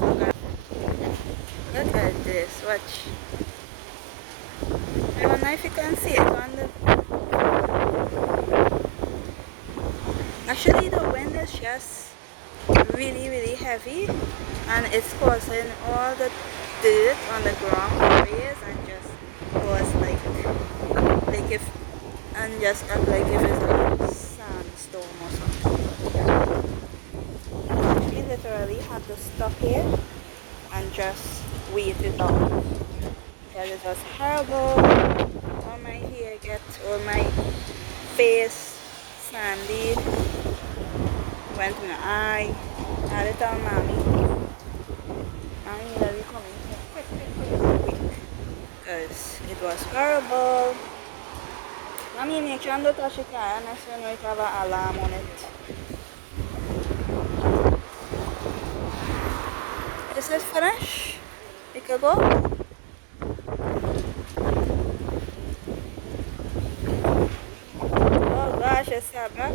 Look at this, watch. I don't know if you can see it on the... Actually the wind is just really heavy and it's causing all the dirt on the ground to raise and just cause like if and just act like if it's a sandstorm or something. We literally had to stop here and just wait it out because it was horrible. All my hair gets, all my face sandy, went to my eye. I had to tell mommy, that we coming here quick because it was horrible. Mommy, make sure don't touch the car unless you know it have an alarm on it. Is it finished? We could go? Oh gosh, it's back.